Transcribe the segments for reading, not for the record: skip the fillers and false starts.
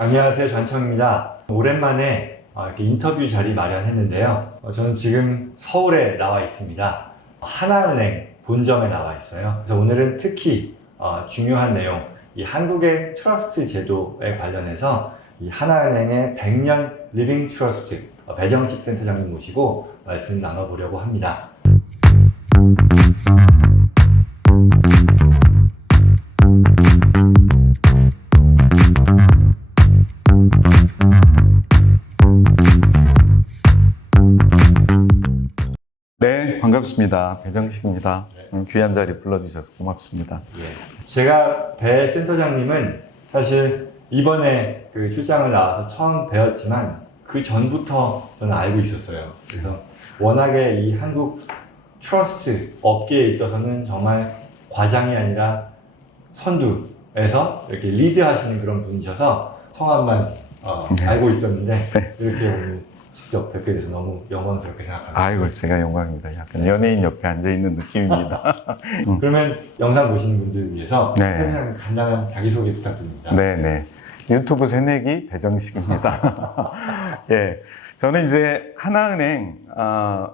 안녕하세요, 전청입니다. 오랜만에 이렇게 인터뷰 자리 마련했는데요. 저는 지금 서울에 나와 있습니다. 하나은행 본점에 나와 있어요. 그래서 오늘은 특히 중요한 내용, 이 한국의 트러스트 제도에 관련해서 이 하나은행의 100년 리빙 트러스트 배정식 센터장님 모시고 말씀 나눠보려고 합니다. 네, 반갑습니다. 배정식입니다. 귀한 자리 불러주셔서 고맙습니다. 제가 배 센터장님은 사실 이번에 그 출장을 나와서 처음 뵈었지만 그 전부터 저는 알고 있었어요. 그래서 워낙에 이 한국 트러스트 업계에 있어서는 정말 과장이 아니라 선두에서 이렇게 리드하시는 그런 분이셔서 성함만 알고 있었는데 이렇게 오늘 직접 뵙게 돼서 너무 영광스럽게 생각합니다. 아이고, 제가 영광입니다. 약간 연예인 옆에 앉아있는 느낌입니다. 그러면 영상 보시는 분들을 위해서 네. 그냥 간단한 자기소개 부탁드립니다. 네네. 유튜브 새내기 배정식입니다. 예. 저는 이제 하나은행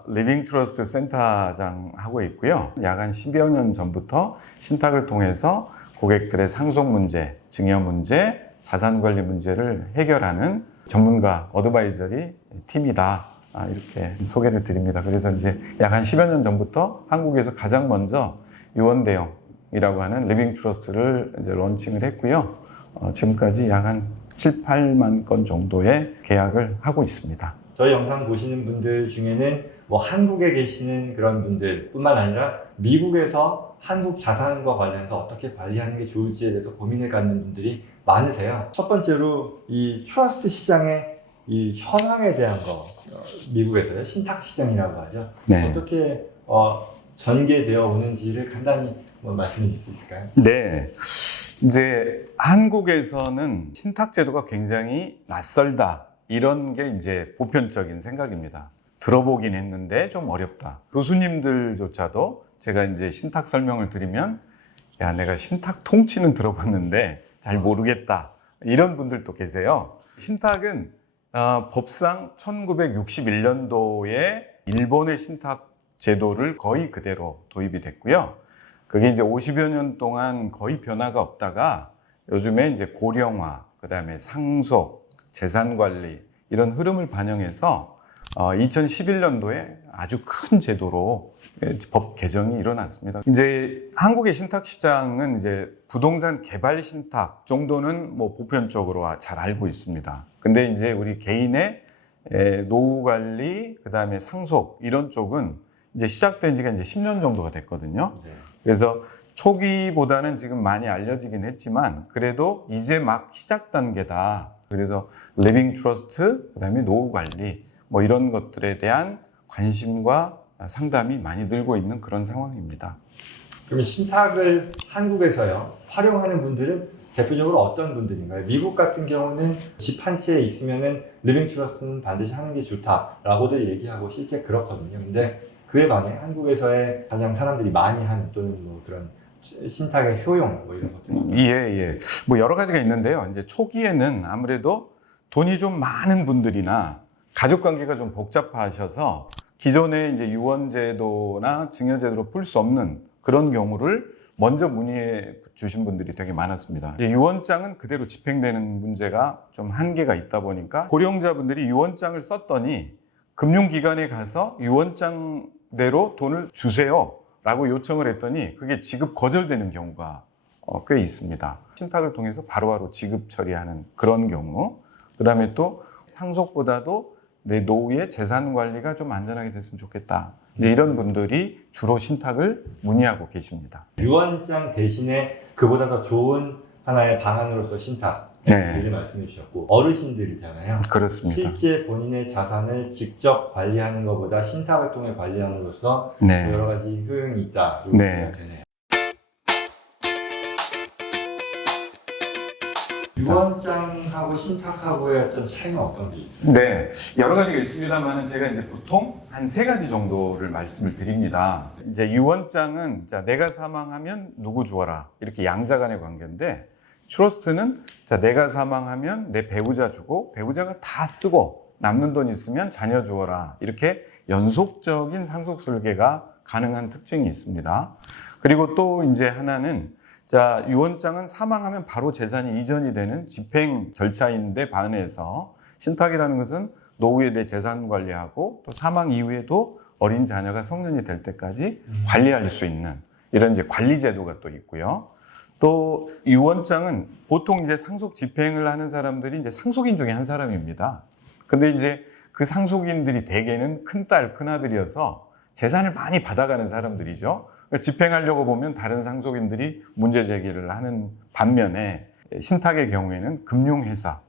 리빙 트러스트 센터장 하고 있고요. 약 한 10여 년 전부터 신탁을 통해서 고객들의 상속 문제, 증여 문제, 자산 관리 문제를 해결하는 전문가 어드바이저리 팀이다. 이렇게 소개를 드립니다. 그래서 이제 약 한 10여 년 전부터 한국에서 가장 먼저 유언대형이라고 하는 리빙 트러스트를 이제 런칭을 했고요. 지금까지 약 한 7, 8만 건 정도의 계약을 하고 있습니다. 저희 영상 보시는 분들 중에는 뭐 한국에 계시는 그런 분들 뿐만 아니라 미국에서 한국 자산과 관련해서 어떻게 관리하는 게 좋을지에 대해서 고민을 갖는 분들이 많으세요. 첫 번째로 이 트러스트 시장의 이 현황에 대한 거, 미국에서요 신탁 시장이라고 하죠. 네. 어떻게 전개되어 오는지를 간단히 말씀해 주실 수 있을까요? 네. 이제 한국에서는 신탁 제도가 굉장히 낯설다. 이런 게 이제 보편적인 생각입니다. 들어보긴 했는데 좀 어렵다. 교수님들조차도 제가 이제 신탁 설명을 드리면 야, 내가 신탁 통치는 들어봤는데 잘 모르겠다. 이런 분들도 계세요. 신탁은 법상 1961년도에 일본의 신탁 제도를 거의 그대로 도입이 됐고요. 그게 이제 50여 년 동안 거의 변화가 없다가 요즘에 이제 고령화, 그 다음에 상속, 재산 관리 이런 흐름을 반영해서 2011년도에 아주 큰 제도로 법 개정이 일어났습니다. 이제 한국의 신탁 시장은 이제 부동산 개발 신탁 정도는 뭐 보편적으로 잘 알고 있습니다. 근데 이제 우리 개인의 노후 관리, 그 다음에 상속 이런 쪽은 이제 시작된 지가 이제 10년 정도가 됐거든요. 네. 그래서 초기보다는 지금 많이 알려지긴 했지만 그래도 이제 막 시작 단계다. 그래서 리빙 트러스트, 그다음에 노후 관리 뭐 이런 것들에 대한 관심과 상담이 많이 늘고 있는 그런 상황입니다. 그러면 신탁을 한국에서요 활용하는 분들은 대표적으로 어떤 분들인가요? 미국 같은 경우는 집 한 채에 있으면은 리빙 트러스트는 반드시 하는 게 좋다라고들 얘기하고 실제 그렇거든요. 근데 그에 반해 한국에서의 가장 사람들이 많이 하는 또는 뭐 그런 신탁의 효용 뭐 이런 것들. 예. 뭐 여러 가지가 있는데요. 이제 초기에는 아무래도 돈이 좀 많은 분들이나 가족 관계가 좀 복잡하셔서 기존의 이제 유언제도나 증여제도로 풀 수 없는 그런 경우를 먼저 문의해 주신 분들이 되게 많았습니다. 유언장은 그대로 집행되는 문제가 좀 한계가 있다 보니까 고령자분들이 유언장을 썼더니 금융기관에 가서 유언장대로 돈을 주세요 라고 요청을 했더니 그게 지급 거절되는 경우가 꽤 있습니다. 신탁을 통해서 바로바로 지급 처리하는 그런 경우, 그 다음에 또 상속보다도 내 노후의 재산 관리가 좀 안전하게 됐으면 좋겠다. 이런 분들이 주로 신탁을 문의하고 계십니다. 유언장 대신에 그보다 더 좋은 하나의 방안으로서 신탁 를 말씀해 주셨고 어르신들이잖아요. 그렇습니다. 실제 본인의 자산을 직접 관리하는 것보다 신탁을 통해 관리함으로써 네. 여러 가지 효용이 있다. 네. 되네요. 유언장하고 신탁하고의 어떤 차이는 어떤 게 있어요? 네, 여러 가지가 있습니다만 제가 이제 보통 한 3가지 정도를 말씀을 드립니다. 이제 유언장은 자, 내가 사망하면 누구 주어라 이렇게 양자 간의 관계인데 트러스트는 자, 내가 사망하면 내 배우자 주고 배우자가 다 쓰고 남는 돈 있으면 자녀 주어라. 이렇게 연속적인 상속 설계가 가능한 특징이 있습니다. 그리고 또 이제 하나는 자, 유언장은 사망하면 바로 재산이 이전이 되는 집행 절차인데 반해서 신탁이라는 것은 노후에 대해 재산 관리하고 또 사망 이후에도 어린 자녀가 성년이 될 때까지 관리할 수 있는 이런 이제 관리 제도가 또 있고요. 또 유언장은 보통 이제 상속 집행을 하는 사람들이 이제 상속인 중에 한 사람입니다. 근데 이제 그 상속인들이 대개는 큰딸, 큰아들이어서 재산을 많이 받아가는 사람들이죠. 집행하려고 보면 다른 상속인들이 문제 제기를 하는 반면에 신탁의 경우에는 금융회사,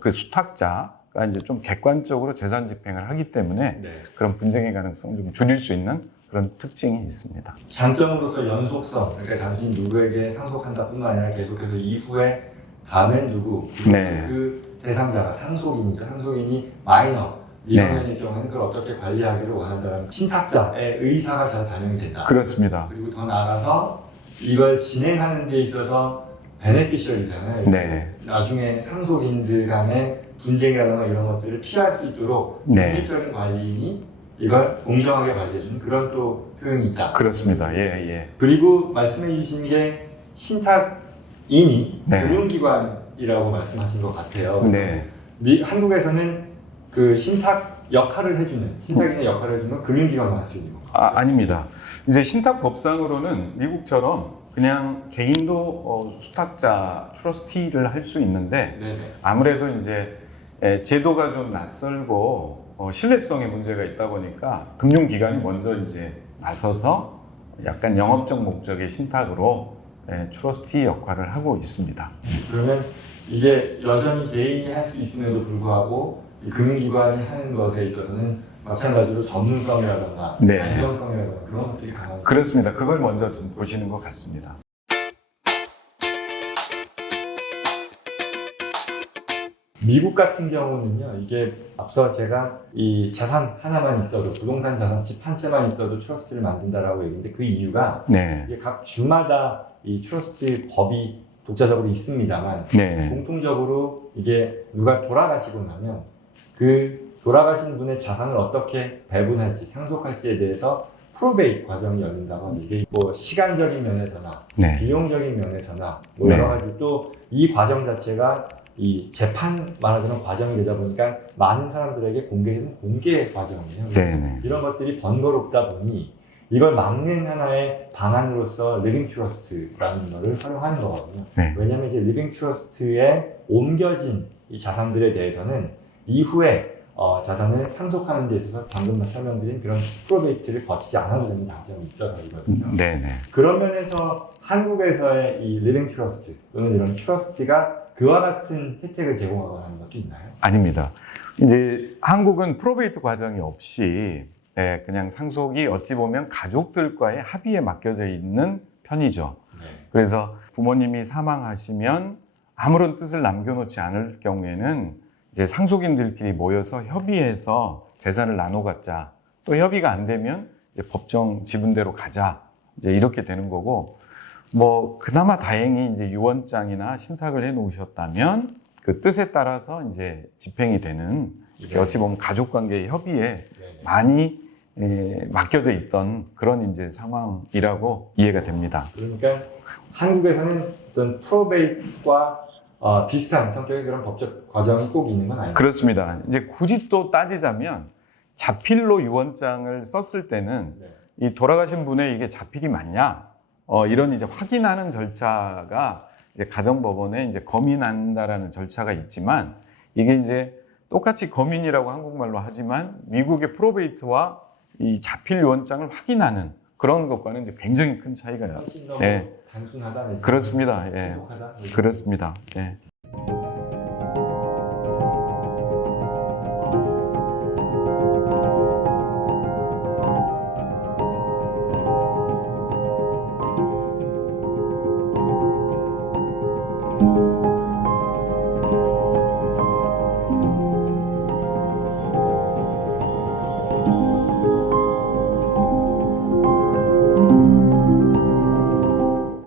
그 수탁자가 이제 좀 객관적으로 재산 집행을 하기 때문에 네. 그런 분쟁의 가능성을 좀 줄일 수 있는 그런 특징이 있습니다. 장점으로서 연속성, 그러니까 단순히 누구에게 상속한다 뿐만 아니라 계속해서 이후에 다음엔 누구, 네. 그 대상자가 상속인이죠. 상속인이 마이너, 미성년의 경우에는 그걸 어떻게 관리하기를 원한다는 신탁자의 의사가 잘 반영이 된다. 그렇습니다. 그리고 더 나아가서 이걸 진행하는 데 있어서 베네피셜이잖아요. 네. 나중에 상속인들 간의 분쟁이라든가 이런 것들을 피할 수 있도록 네. 독립적인 관리인이 이걸 공정하게 관리해주는 그런 또 효용이 있다. 그렇습니다. 예, 예. 그리고 말씀해 주신 게 신탁인이 네. 금융기관이라고 말씀하신 것 같아요. 네. 한국에서는 그 신탁 역할을 해주는, 신탁인의 역할을 해주는 금융기관만 할 수 있는 건가요? 아닙니다. 이제 신탁법상으로는 미국처럼 그냥 개인도 수탁자, 트러스티를 할 수 있는데 네네. 아무래도 이제 제도가 좀 낯설고 신뢰성에 문제가 있다 보니까 금융기관이 먼저 이제 나서서 약간 영업적 목적의 신탁으로 트러스티 역할을 하고 있습니다. 그러면 이게 여전히 개인이 할 수 있음에도 불구하고 이 금융기관이 하는 것에 있어서는 마찬가지로 전문성이라든가 네. 안정성이라든가 그런 것들이 강하죠. 그렇습니다. 그걸 먼저 좀 보시는 것 같습니다. 미국 같은 경우는요, 이게 앞서 제가 이 자산 하나만 있어도, 부동산 자산 집 한 채만 있어도 트러스트를 만든다라고 얘기했는데 그 이유가 네. 이게 각 주마다 이 트러스트 법이 독자적으로 있습니다만 네. 공통적으로 이게 누가 돌아가시고 나면 그 돌아가신 분의 자산을 어떻게 배분할지, 상속할지에 대해서 프로베이트 과정이 열린다고 하는데 이게 뭐 시간적인 면에서나 네. 비용적인 면에서나 뭐 네. 여러 가지 또 이 과정 자체가 이 재판 말하자면 과정이 되다 보니까 많은 사람들에게 공개되는 공개 과정이에요. 네. 이런 것들이 번거롭다 보니 이걸 막는 하나의 방안으로서 리빙 트러스트라는 것을 활용하는 거거든요. 네. 왜냐하면 이제 리빙 트러스트에 옮겨진 이 자산들에 대해서는 이후에 자산을 상속하는 데 있어서 방금 설명드린 그런 프로베이트를 거치지 않아도 되는 장점이 있어서 이거든요. 네. 그런 면에서 한국에서의 이 리빙 트러스트 또는 이런 트러스트가 그와 같은 혜택을 제공하거나 하는 것도 있나요? 아닙니다. 이제 한국은 프로베이트 과정이 없이 그냥 상속이 어찌 보면 가족들과의 합의에 맡겨져 있는 편이죠. 네. 그래서 부모님이 사망하시면 아무런 뜻을 남겨놓지 않을 경우에는 이제 상속인들끼리 모여서 협의해서 재산을 나눠 갖자. 또 협의가 안 되면 이제 법정 지분대로 가자. 이제 이렇게 되는 거고, 뭐 그나마 다행히 이제 유언장이나 신탁을 해 놓으셨다면 그 뜻에 따라서 이제 집행이 되는 이렇게 네. 어찌 보면 가족 관계의 협의에 네. 많이 맡겨져 있던 그런 이제 상황이라고 이해가 됩니다. 그러니까 한국에서는 어떤 프로베이트와 비슷한 성격의 그런 법적 과정이 꼭 있는 건 아니에요. 그렇습니다. 이제 굳이 또 따지자면 자필로 유언장을 썼을 때는 네. 이 돌아가신 분의 이게 자필이 맞냐? 이런 이제 확인하는 절차가 이제 가정법원에 이제 검인한다라는 절차가 있지만 이게 이제 똑같이 검인이라고 한국말로 하지만 미국의 프로베이트와 이 자필 유언장을 확인하는 그런 것과는 이제 굉장히 큰 차이가 나요. 훨씬 더 네. 단순하다. 내지는 그렇습니다. 예. 신속하다. 그렇습니다. 예. 네.